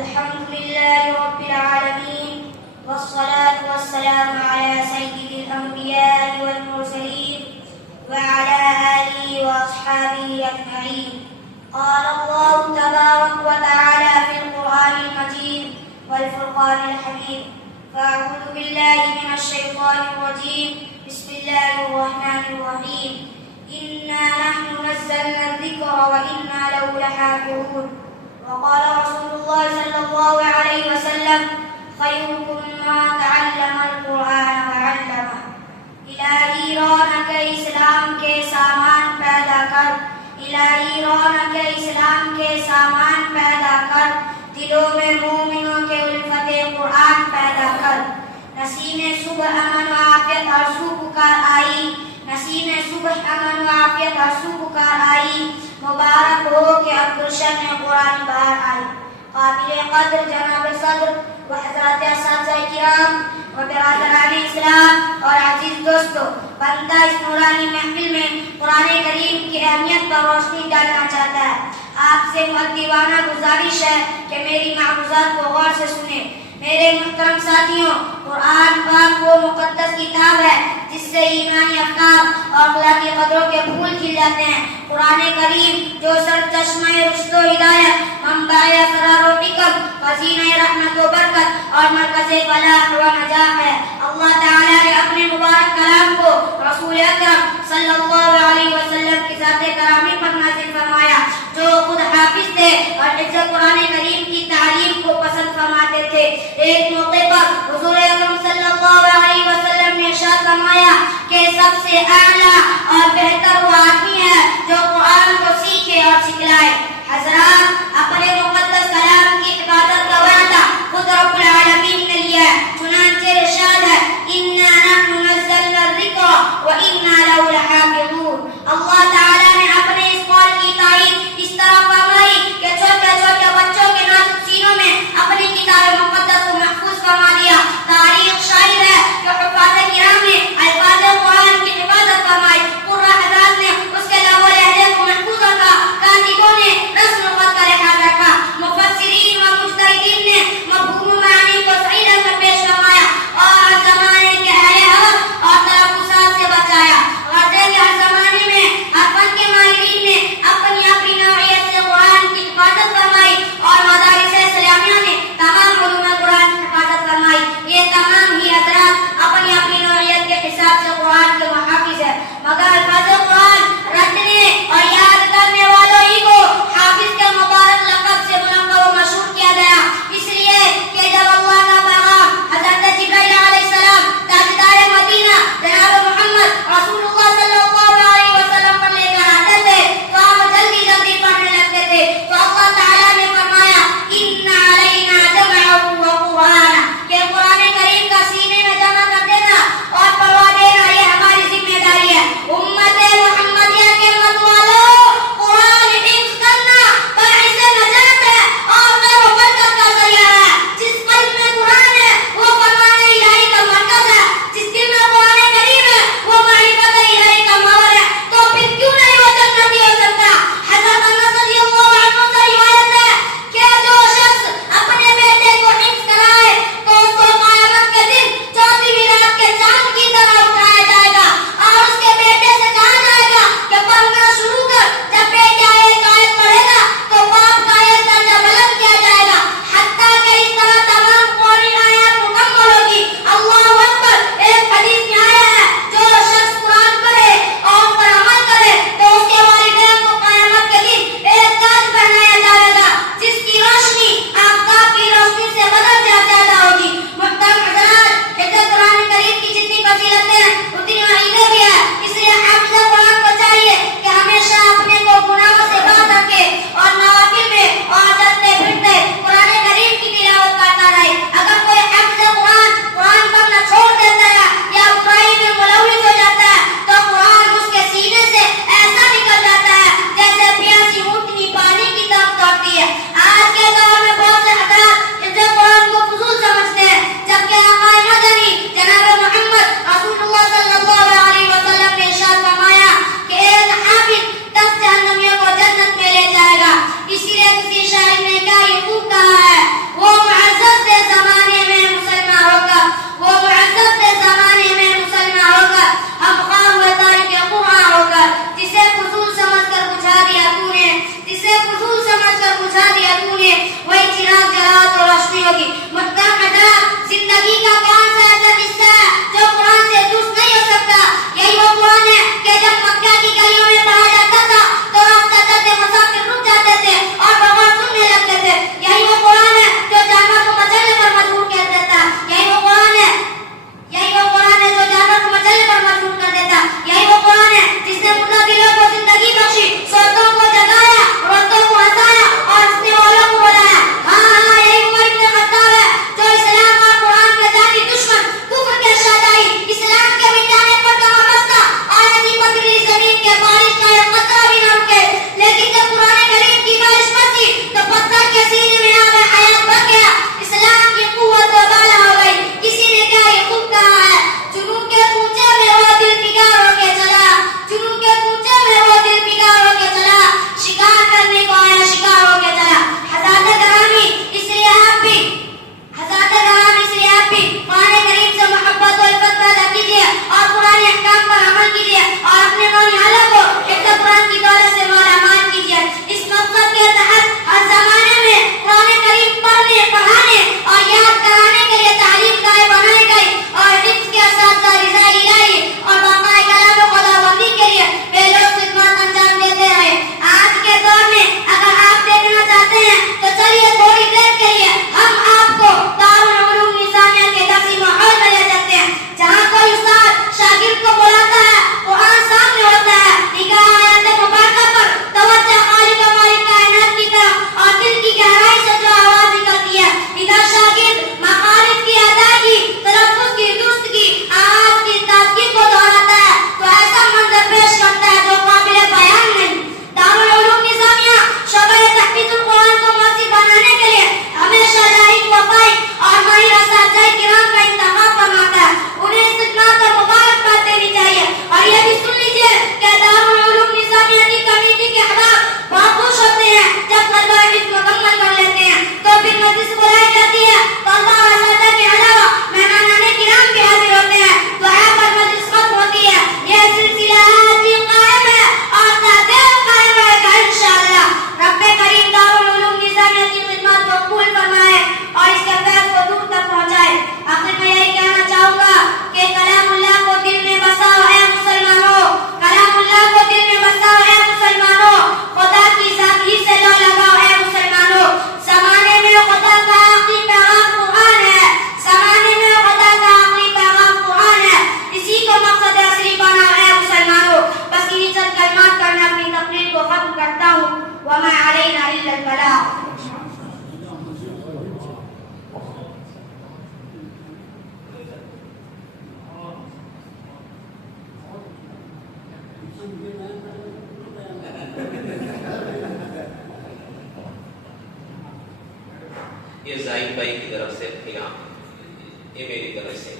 الحمد لله رب العالمين، والصلاة والسلام على سيد الأنبياء والمرسلين وعلى آله وأصحابه أجمعين. قال الله تبارك وتعالى في القرآن المجيد والفرقان الحميد: فأعوذ بالله من الشيطان الرجيم، بسم الله الرحمن الرحيم. إنا نحن نزلنا الذكر وإنا له لحافظون. وقال رسول الله صلی اللہ علیہ وسلم: خیرکم من تعلم القرآن وعلمہ. الہی رونق اسلام کے سامان پیدا کر، الہی رونق اسلام کے سامان پیدا کر، دلوں میں مومنوں کے الفت قرآن پیدا کر. نسیم صبح امن و عافیت آرزو پکار آئی، نسیم صبح امن و عافیت آرزو پکار آئی. مبارک ہو کہ اب گلشن میں قرآن بہار آئی. قابل قدر جناب صدر و حضرات اساتذہ کرام و برادران اسلام اور عزیز دوستو، بندہ اس نورانی محفل میں قرآن کریم کی اہمیت پر روشنی ڈالنا چاہتا ہے. آپ سے مؤدبانہ گزارش ہے کہ میری معروضات کو غور سے سنیں. میرے محترم ساتھیوں، قرآن پاک وہ مقدس کتاب ہے جس سے ایمانی افکار اور اخلاقی قدروں کے پھول کھل جاتے ہیں. قرآن کریم جو سرچشمہ رشد و ہدایت، منبع اسرار و حکم، خزینہ رحمت و برکت اور مرکز فلاح و نجاح ہے. اللہ تعالی نے اپنے مبارک کلام کو رسول اکرم صلی اللہ علیہ وسلم کی ذات کرامی پر نازل فرمایا، جو خود حافظ تھے اور حفظ قرآن کریم کی تعلیم کو پسند فرماتے تھے. ایک موقع پر حضور اکرم صلی اللہ علیہ وسلم نے ارشاد فرمایا کہ سب سے اعلیٰ اور بہتر وہ آدمی ہے جو قرآن کو سیکھے اور سکھلائے. حضرات، اپنے مقدس کلام کی حفاظت کا وعدہ خود رب العالمین نے لیا ہے. چنانچہ ارشاد ہے: اِنَّا نَحْنُ نَزَّلْنَا الذِّكْرَ وَإِنَّا لَهُ لَحَافِظُونَ. اللہ تعالیٰ نے اپنے اس قول کی تائید اس طرح فرمائی کہ چھوٹے چھوٹے بچوں کے نازک سینوں میں اپنی کتاب مقدس کو محفوظ فرما دیا. تاریخ شاہد ہے کہ حفاظ کرام نے الفاظ قرآن کی حفاظت فرمائی. قرآن حضرات نے اس کے لوح و لہجے کو محفوظ رکھا. کاتبوں نے رسم و خط کا خوب کہا ہے، وہ معزز سے زمانے میں مسلمان ہو کر، وہ معزز سے زمانے میں مسلمان ہو کر، ہم خواہ ہوئے تاریخ قرآن ہو کر، جسے فضول سمجھ کر بجھا دیا تو نے، جسے فضول سمجھ کر بجھا دیا تو نے، وہی چراغ جلا تو روشنی ہوگی۔ مٹکا ہٹا زندگی کا کون سا ایسا حصہ ہے جو قرآن سے دوست نہیں ہو سکتا؟ یہی وہ قرآن ہے کہ جب مکہ کی گلیوں میں پڑھا جاتا تھا تو راستہ چلتے مسافر رک جاتے تھے اور بغور سننے لگتے تھے۔ یہی وہ قرآن ہے جو جانور کو مچلنے پر مجبور کر دیتا، یہی وہ قرآن ہے، یہی وہ قرآن ہے جو جانور کو مچلنے پر مجبور کر دیتا، یہی وہ قرآن ہے جس نے مردہ دلوں کو زندگی بخشی، سوتوں کو جگایا، روتوں کو ہنسایا اور ہنسنے والوں کو بلایا۔ ہاں ہاں، یہی عمر ابن خطاب ہے جو اسلام اور قرآن کے ذاتی دشمن، کفر کے شادائی، اسلام کے مٹانے پر کمر بستہ اور ایسی پتھری زمین کے بارش کا ایک قطرہ بھی نہ رکے، لیکن جب قرآن کریم کی بارش برسی تو پتھر کے سینے میں آب حیات بھر گیا، اسلام کی قوت و بالا ہو گئی۔ کسی نے کیا یہ خوب کہا ہے، جنوب کے کوچے میں وہ دل بگاڑ ہو کے چلا، جنوب کے کوچے میں وہ دل بگاڑ ہو کے چلا، شکار کرنے کو آیا شکار ہو کے چلا۔ حضرات گرامی، اس لیے آپ بھی، حضرات گرامی، اس لیے آپ بھی قرآن کریم سے محبت و عزت پیدا کیجیے اور قرآن احکام پر عمل کیجیے اور اپنے نونہالوں کو حفظ قرآن کی دولت سے مالا مال کیجیے۔ اس مقصد کے تحت ہر زمانے میں قرآن کریم پڑھنے، پڑھانے اور یاد کرانے کے لیے تعلیم گاہ بنائی گئی اور حفظ کے اساتذہ رضا الہی اور بقائے کلام و خدا بندی کے لیے بے لوث خدمات انجام دیتے رہے۔ آج کے دور میں اگر آپ دیکھنا چاہتے ہیں تو چلیے تھوڑی دیر کے لیے ہم آپ کو دارالعلوم نظامیہ کے درسی ماحول میں لے جاتے ہیں، جہاں کوئی استاد شاگرد کو بلاتا ہے، قرآن سامنے ہوتا ہے، نگاہ آیات مبارکہ پر توجہ خالق و مالک کائنات کی طرف اور دل کی گہرائی سے جو آواز نکلتی ہے، ادھر شاگرد مخارج کی ادائیگی، تلفظ کی درستگی، آواز کی تازگی کو دہراتا ہے تو ایسا منظر پیش کرتا ہے جو قابل بیان نہیں۔ دارالعلوم نظامیہ شعبہ تحفیظ القرآن کو مؤثر بنانے کے لیے ہمیشہ لائق وفائی اور ماہر اساتذہ کرام کا انتخاب فرماتا ہے۔ انہیں اس خدمات پر مبارکباد دینی چاہیے اور یہ بھی سن لیجیے کہ دارالعلوم نظامیہ کی کمیٹی کے احباب بہت خوش ہوتے ہیں جب طلبہ حفظ مکمل کر لیتے ہیں تو پھر مجلس بلائی جاتی ہے، طلبہ اور اساتذہ کے علاوہ مہمانان کرام بھی حاضر ہوتے ہیں، دعا پر مجلس ختم ہوتی ہے۔ یہ سلسلہ آج بھی قائم ہے اور تعدیل قائم رہے گا انشاءاللہ۔ رب کریم دارالعلوم نظامیہ کی خدمات کو قبول فرمائے اور اس کے فیض کو دور تک پہنچائے۔ آخر میں یہی کہنا چاہوں گا کہ کلام اللہ کو دل میں بساؤ اے مسلمانوں، کلام اللہ کو دل میں بساؤ اے مسلمانوں، خدا کی ذات ہی سے لو لگاؤ اے مسلمانوں۔ زمانے میں خدا کا آخری پیغام قرآن ہے، زمانے میں خدا کا آخری پیغام قرآن ہے، اسی کو مقصد اصلی بناؤ اے مسلمانوں۔ بس انہی چند کلمات پر میں اپنی تقریر کو ختم کرتا ہوں۔ وما علینا الا البلاغ۔ یہ زاہد بھائی کی طرف سے پیغام، یہ میری طرف سے